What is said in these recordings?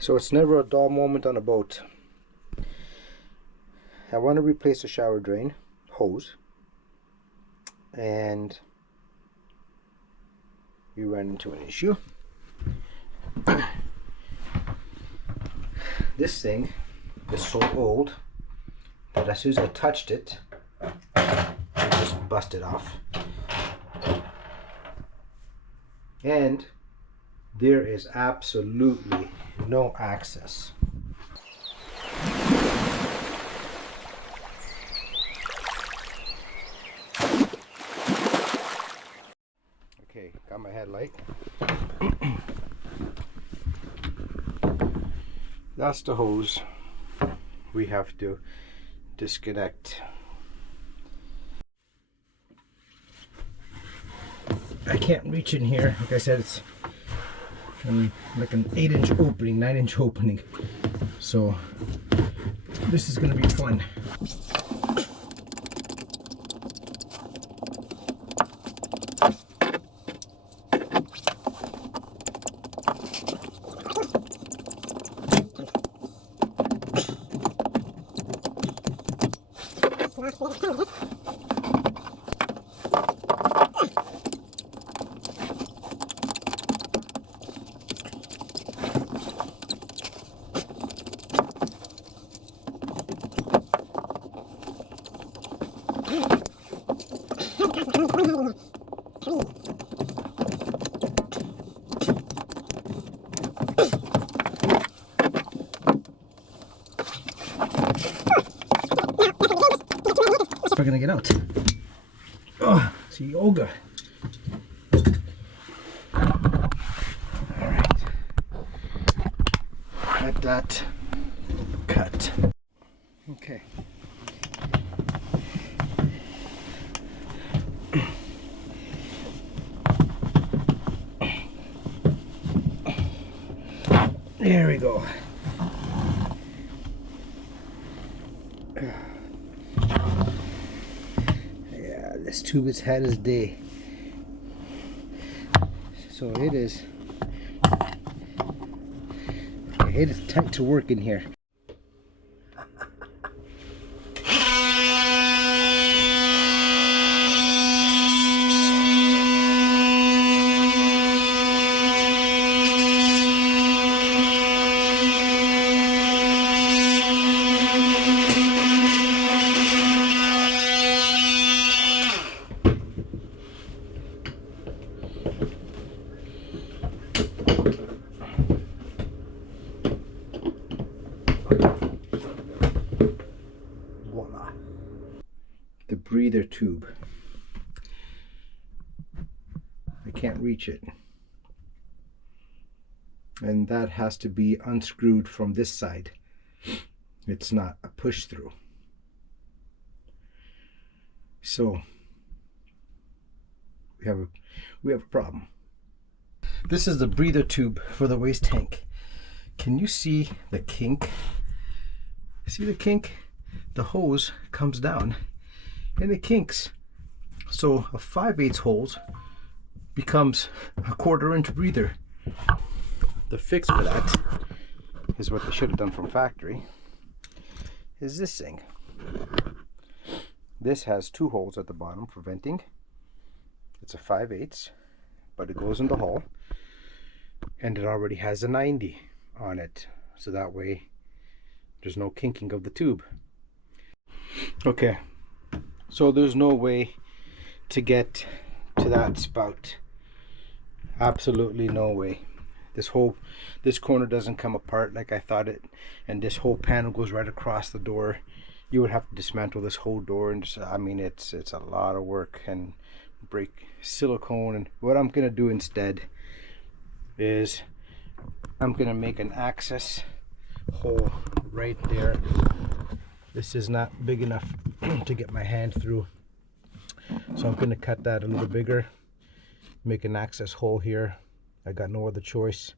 So it's never a dull moment on a boat. I want to replace the shower drain hose, and we ran into an issue. This thing is so old that as soon as I touched it, it just busted off. And there is absolutely no access. Okay, got my headlight. That's the hose we have to disconnect. I can't reach in here. Like I said, it's like an 8-inch opening, 9-inch opening. So this is going to be fun. We're gonna get out. Oh, it's yoga. Alright. Let that cut. Okay. There we go. Yeah, this tube has had its day. So it is tight to work in here. Voila. The breather tube. I can't reach it. And that has to be unscrewed from this side. It's not a push through. So we have a problem. This is the breather tube for the waste tank. Can you see the kink? See the kink? The hose comes down and it kinks. So a 5/8 hose becomes a 1/4 inch breather. The fix for that is what they should have done from factory, is this thing. This has 2 holes at the bottom for venting. It's a 5/8, but it goes in the hull, and it already has a 90 on it, so that way there's no kinking of the tube. Okay, so there's no way to get to that spout. Absolutely no way. This corner doesn't come apart like I thought it, and this whole panel goes right across the door. You would have to dismantle this whole door, and just, I mean, it's a lot of work, and break silicone. And what I'm gonna do instead is I'm gonna make an access hole right there. This is not big enough to get my hand through, so I'm gonna cut that a little bigger, make an access hole here. I got no other choice.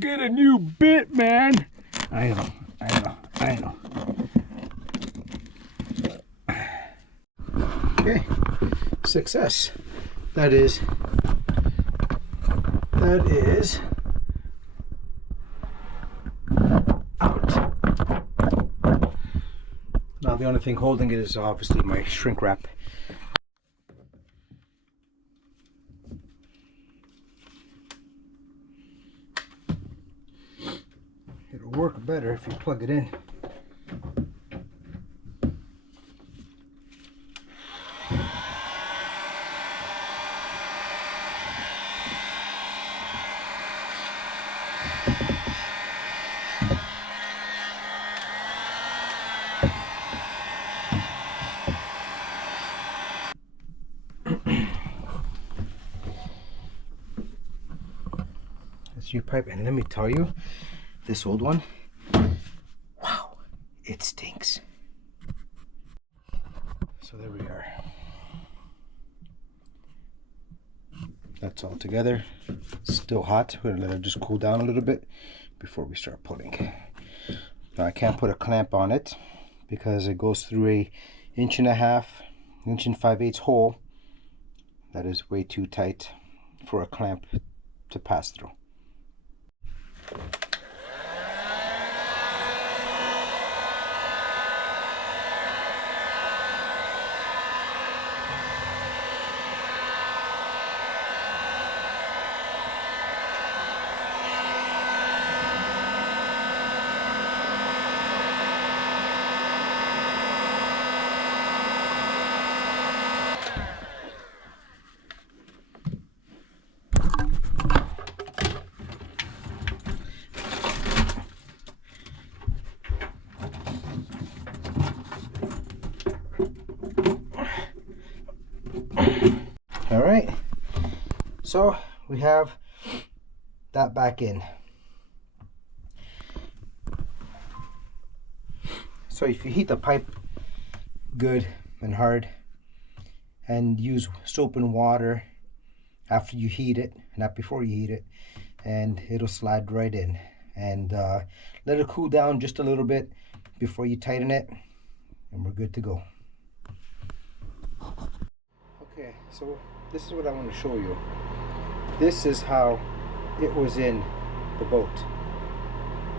get a new bit, man. I know. Okay, success. That is out. Now the only thing holding it is obviously my shrink wrap. It'll work better if you plug it in. That's your pipe, and let me tell you, this old one, wow, it stinks. So there we are. That's all together. Still hot. We're gonna let it just cool down a little bit before we start pulling. Now I can't put a clamp on it because it goes through a 1.5 inch and 5/8 hole. That is way too tight for a clamp to pass through. All right, so we have that back in. So if you heat the pipe good and hard and use soap and water after you heat it, not before you heat it, and it'll slide right in. And let it cool down just a little bit before you tighten it, and we're good to go. Okay, so this is what I want to show you. This is how it was in the boat.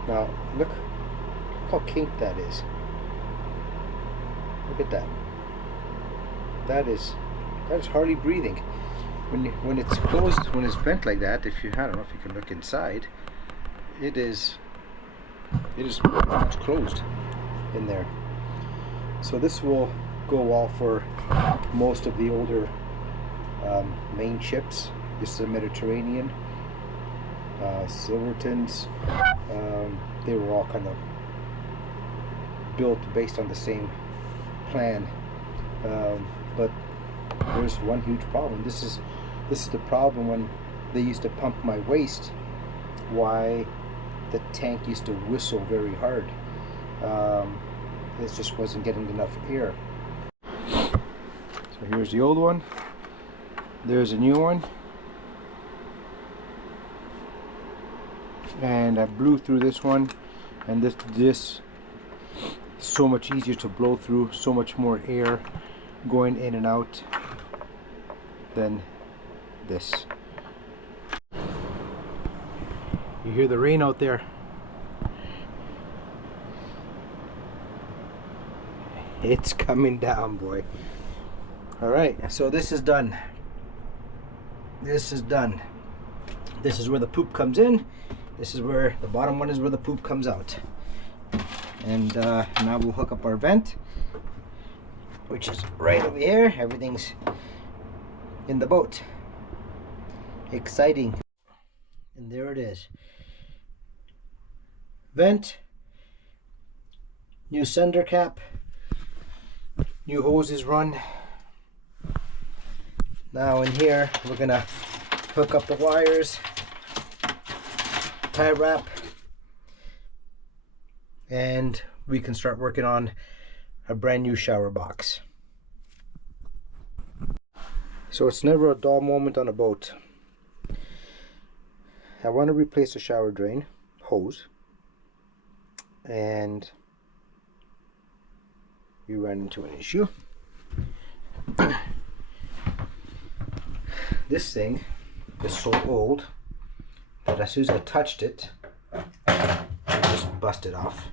Now look how kinked that is. Look at that. That is hardly breathing. When it's closed, when it's bent like that, if you, I don't know if you can look inside, it is almost closed in there. So this will go well for most of the older main ships. This is a Mediterranean, Silvertons. They were all kind of built based on the same plan, but there's one huge problem. This is the problem when they used to pump my waste, why the tank used to whistle very hard. It just wasn't getting enough air. So here's the old one, there's a new one, and I blew through this one, and this so much easier to blow through, so much more air going in and out than this. You hear the rain out there. It's coming down, boy. All right, so this is done. This is done. This is where the poop comes in. This is where the bottom one is, where the poop comes out. And now we'll hook up our vent, which is right over here. Everything's in the boat. Exciting. And there it is. Vent, new sender cap, new hoses run. Now in here we're gonna hook up the wires, tie wrap, and we can start working on a brand new shower box. So it's never a dull moment on a boat. I want to replace the shower drain hose, and we ran into an issue. This thing is so old that as soon as I touched it, it just busted off.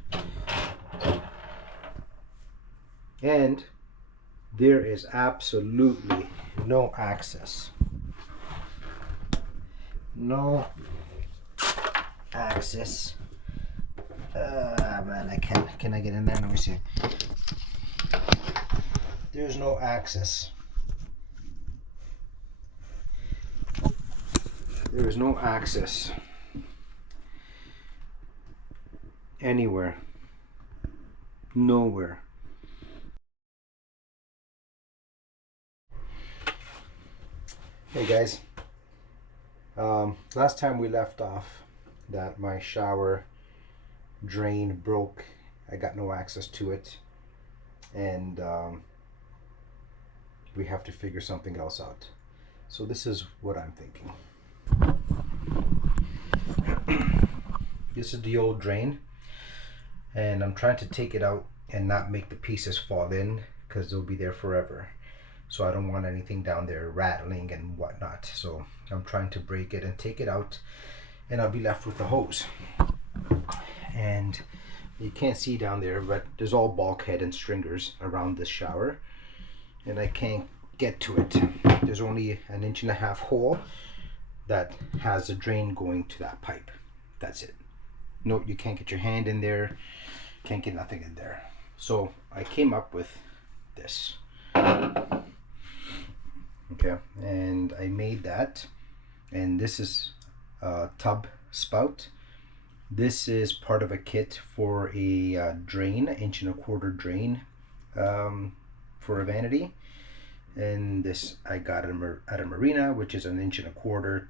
And there is absolutely no access. No access. Man, can I get in there? Let me see. There's no access. There is no access anywhere. Nowhere. Hey guys, last time we left off that my shower drain broke. I got no access to it, and we have to figure something else out. So this is what I'm thinking. This is the old drain, and I'm trying to take it out and not make the pieces fall in, because they'll be there forever. So I don't want anything down there rattling and whatnot. So I'm trying to break it and take it out, and I'll be left with the hose. And you can't see down there, but there's all bulkhead and stringers around this shower, and I can't get to it. There's only an 1.5 inch hole that has a drain going to that pipe. That's it. No, you can't get your hand in there, can't get nothing in there. So I came up with this. Okay, and I made that, and this is a tub spout. This is part of a kit for a drain, 1.25 inch drain, for a vanity. And this I got at a marina, which is 1.25 inch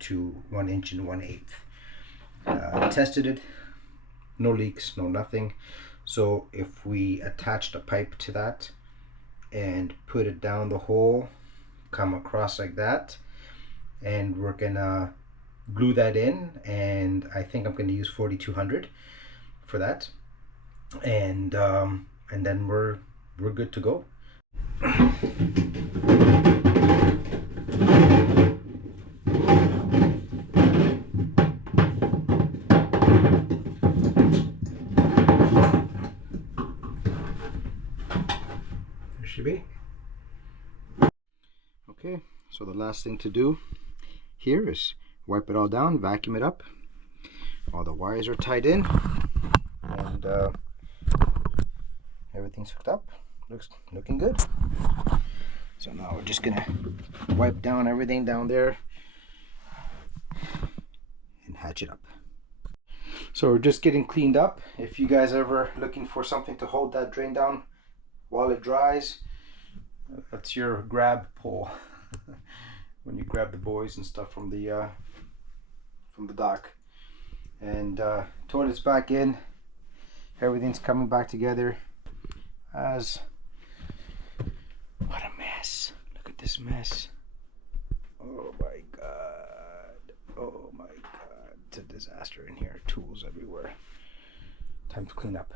to 1 1/8 inch. Tested it, no leaks, no nothing. So if we attached a pipe to that and put it down the hole, come across like that, and we're gonna glue that in, and I think I'm gonna use 4200 for that, and then we're good to go. There should be. Okay, so the last thing to do here is wipe it all down, vacuum it up. All the wires are tied in, and everything's hooked up. Looking good. So now we're just gonna wipe down everything down there and hatch it up. So we're just getting cleaned up. If you guys are ever looking for something to hold that drain down while it dries, that's your grab pole. When you grab the buoys and stuff from the dock. And toilet's back in. Everything's coming back together. What a mess. Look at this mess. Oh my god. Oh my god. It's a disaster in here. Tools everywhere. Time to clean up.